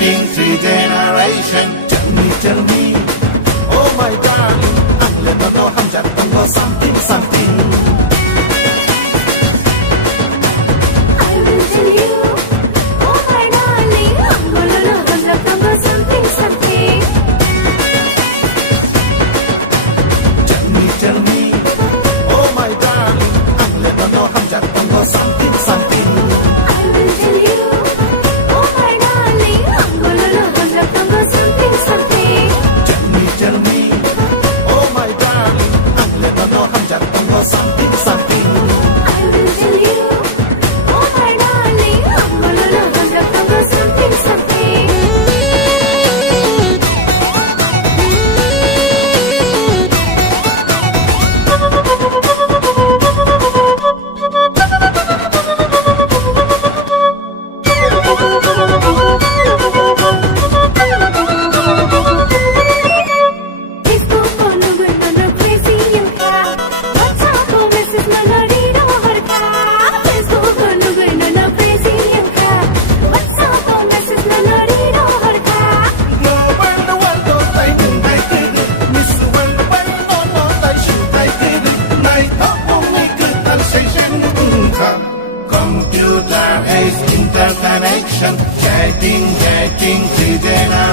chatting three generation. Tell me, oh my darling, ang lebago hamjat tango something something. I will tell you, oh my darling, angololo hamjat tango something something. Tell me, oh my darling, ang lebago hamjat tango something something. I will tell you, oh my darling, angololo hamjat tango something something. Tell me, oh my darling, ang lebago hamjat tango something something. I will tell you, oh my darling, angololo hamjat tango something something. Facebook follow gonna crazy yunka, WhatsApp ko message melody ro harka. Facebook follow gonna crazy yunka, WhatsApp ko message melody ro harka. No one no tay nhưng tay kid, Miss One no tay shoot tay kid. Night up only good conversation. Computer is interconnection, chatting three generation.